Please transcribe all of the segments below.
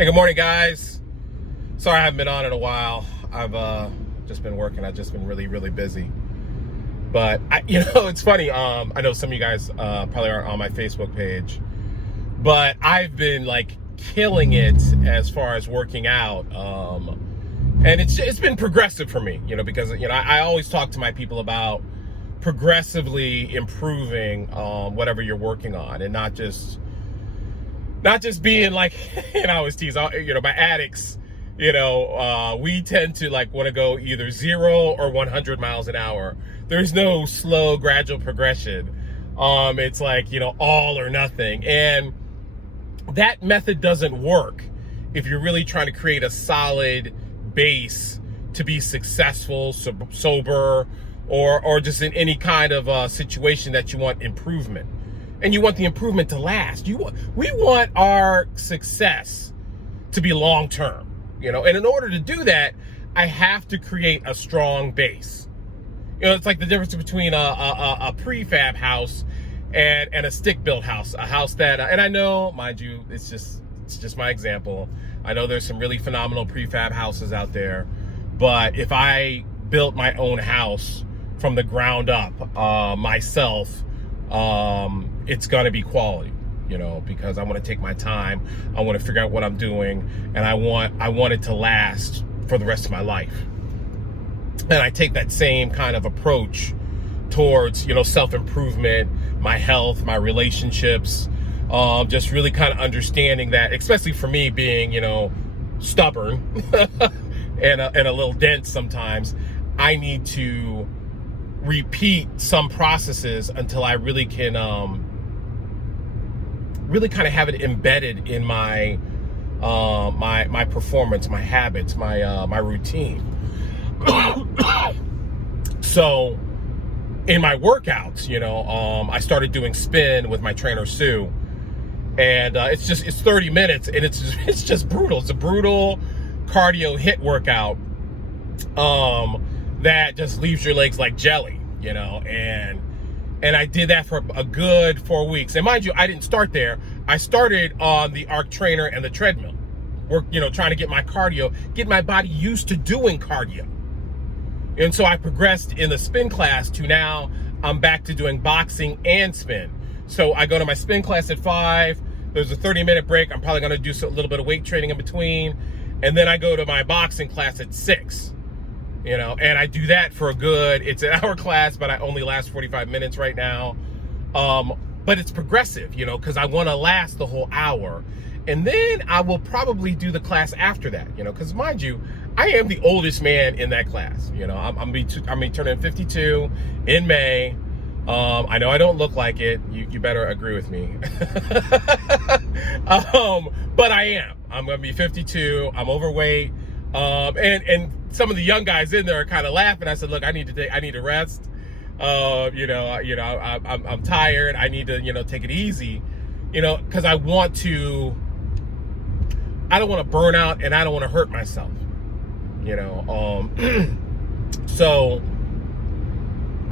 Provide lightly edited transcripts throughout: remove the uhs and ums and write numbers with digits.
Hey, good morning, guys. Sorry I haven't been on in a while. I've just been working. I've just been really, really busy. But it's funny. I know some of you guys probably aren't on my Facebook page, but I've been like killing it as far as working out. And it's been progressive for me, because I always talk to my people about progressively improving whatever you're working on, and not just being like, I always tease, my addicts, we tend to like want to go either 0 or 100 miles an hour. There's no slow, gradual progression. It's like, all or nothing. And that method doesn't work if you're really trying to create a solid base to be successful, sober, or just in any kind of situation that you want improvement. And you want the improvement to last. We want our success to be long-term, and in order to do that, I have to create a strong base. It's like the difference between a prefab house and a stick-built house, a house that, and I know, mind you, it's just my example. I know there's some really phenomenal prefab houses out there, but if I built my own house from the ground up myself, it's gonna be quality, because I want to take my time. I want to figure out what I'm doing, and I want it to last for the rest of my life. And I take that same kind of approach towards, self-improvement, my health, my relationships, just really kind of understanding that, especially for me being, stubborn and a little dense sometimes, I need to repeat some processes until I really can really kind of have it embedded in my my performance, my habits, my routine. So in my workouts, I started doing spin with my trainer Sue, and it's 30 minutes, and it's just brutal. It's a brutal cardio hit workout that just leaves your legs like jelly, and I did that for a good 4 weeks. And mind you, I didn't start there. I started on the arc trainer and the treadmill. Trying to get my cardio, get my body used to doing cardio. And so I progressed in the spin class to now I'm back to doing boxing and spin. So I go to my spin class at 5. There's a 30-minute break. I'm probably going to do a little bit of weight training in between. And then I go to my boxing class at 6. And I do that for it's an hour class, but I only last 45 minutes right now. But it's progressive, because I want to last the whole hour. And then I will probably do the class after that, because mind you, I am the oldest man in that class. I'm turning 52 in May. I know I don't look like it. You better agree with me. But I am. I'm going to be 52. I'm overweight. And some of the young guys in there are kind of laughing. I said, look, I need to rest. I'm tired. I need to, take it easy, because I don't want to burn out, and I don't want to hurt myself, so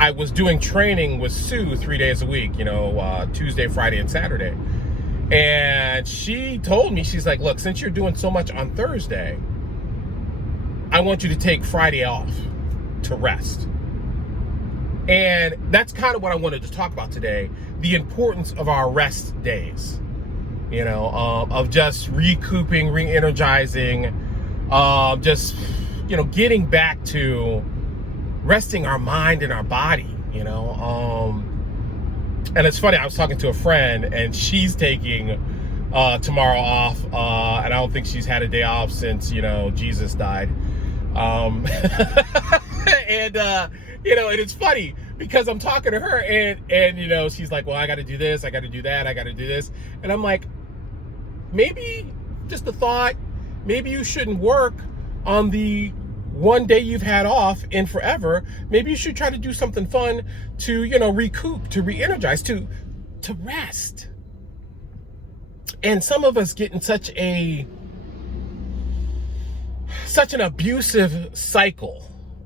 I was doing training with Sue 3 days a week, Tuesday, Friday, and Saturday. And she told me, she's like, look, since you're doing so much on Thursday, I want you to take Friday off to rest. And that's kind of what I wanted to talk about today, the importance of our rest days, of just recouping, re-energizing, just, getting back to resting our mind and our body, and it's funny, I was talking to a friend, and she's taking tomorrow off, and I don't think she's had a day off since, Jesus died. And it's funny because I'm talking to her, and she's like, well, I got to do this, I got to do that, I got to do this. And I'm like, maybe just a thought, maybe you shouldn't work on the one day you've had off in forever. Maybe you should try to do something fun to, recoup, to re-energize, to rest. And some of us get in such an abusive cycle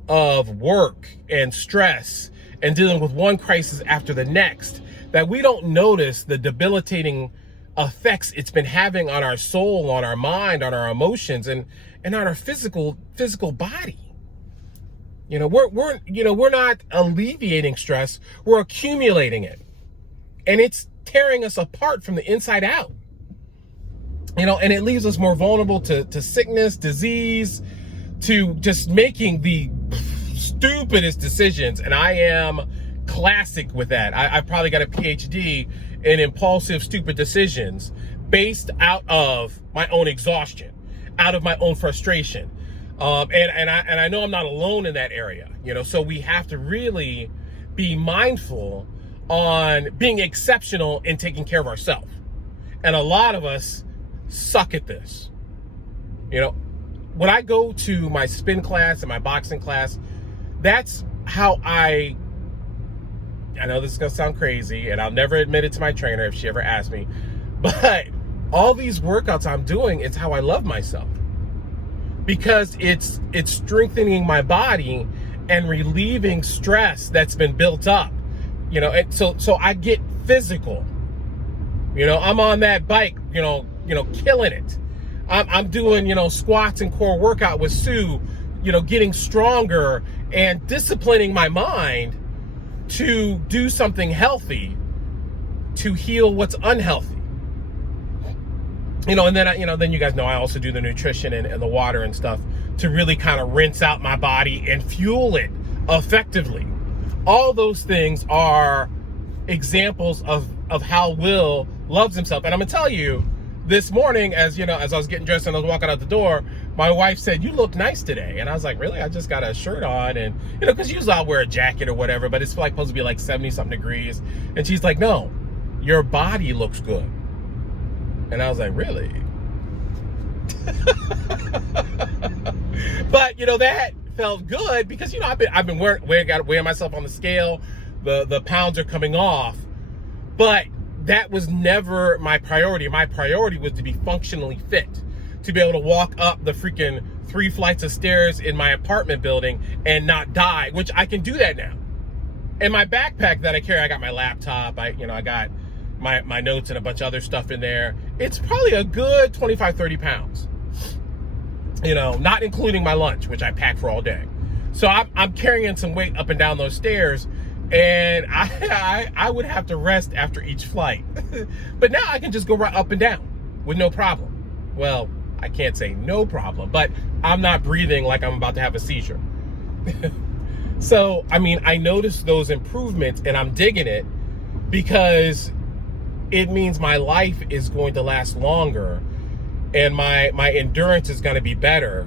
of work and stress and dealing with one crisis after the next that we don't notice the debilitating effects it's been having on our soul, on our mind, on our emotions, and on our physical body. We're not alleviating stress, we're accumulating it. And it's tearing us apart from the inside out. And it leaves us more vulnerable to sickness, disease, to just making the stupidest decisions. And I am classic with that. I've probably got a PhD in impulsive, stupid decisions based out of my own exhaustion, out of my own frustration. And I know I'm not alone in that area, so we have to really be mindful on being exceptional in taking care of ourselves. And a lot of us suck at this. When I go to my spin class and my boxing class, that's how I know this is going to sound crazy, and I'll never admit it to my trainer if she ever asks me, but all these workouts I'm doing, it's how I love myself. Because it's strengthening my body and relieving stress that's been built up. And so I get physical. I'm on that bike, killing it. I'm doing, squats and core workout with Sue, getting stronger and disciplining my mind to do something healthy, to heal what's unhealthy. And then you guys know I also do the nutrition and the water and stuff to really kind of rinse out my body and fuel it effectively. All those things are examples of how Will loves himself. And I'm gonna tell you, this morning, as I was getting dressed and I was walking out the door, my wife said, "You look nice today." And I was like, "Really? I just got a shirt on." And because usually I'll wear a jacket or whatever, but it's supposed to be like 70 something degrees. And she's like, "No, your body looks good." And I was like, "Really?" But that felt good because I've been weighing myself on the scale. The pounds are coming off, but that was never my priority. My priority was to be functionally fit, to be able to walk up the freaking 3 flights of stairs in my apartment building and not die, which I can do that now. And my backpack that I carry, I got my laptop, I got my notes and a bunch of other stuff in there. It's probably a good 25, 30 pounds. Not including my lunch, which I pack for all day. So I'm carrying some weight up and down those stairs, and I would have to rest after each flight. But now I can just go right up and down with no problem. Well, I can't say no problem, but I'm not breathing like I'm about to have a seizure. So, I noticed those improvements, and I'm digging it because it means my life is going to last longer, and my endurance is going to be better,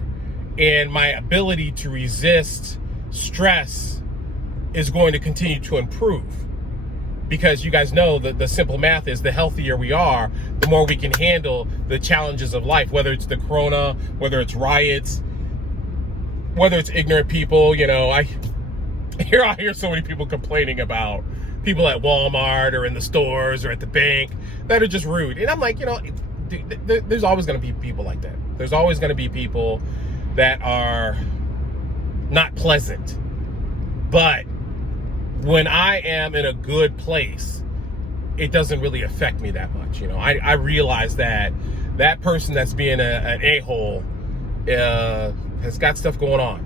and my ability to resist stress is going to continue to improve. Because you guys know that the simple math is the healthier we are, the more we can handle the challenges of life, whether it's the corona, whether it's riots, whether it's ignorant people. I hear so many people complaining about people at Walmart or in the stores or at the bank that are just rude. And I'm like, there's always going to be people like that. There's always going to be people that are not pleasant. But when I am in a good place, it doesn't really affect me that much. I realize that person that's being an a-hole has got stuff going on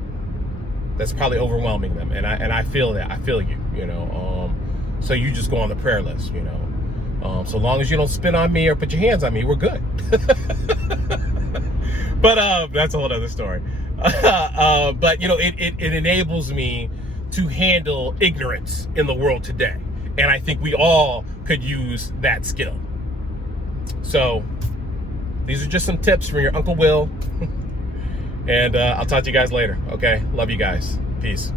that's probably overwhelming them, and I feel that. I feel you. So you just go on the prayer list. So long as you don't spit on me or put your hands on me, we're good. But that's a whole other story. But it enables me to handle ignorance in the world today, and I think we all could use that skill. So these are just some tips from your Uncle Will. And I'll talk to you guys later. Okay, love you guys. Peace.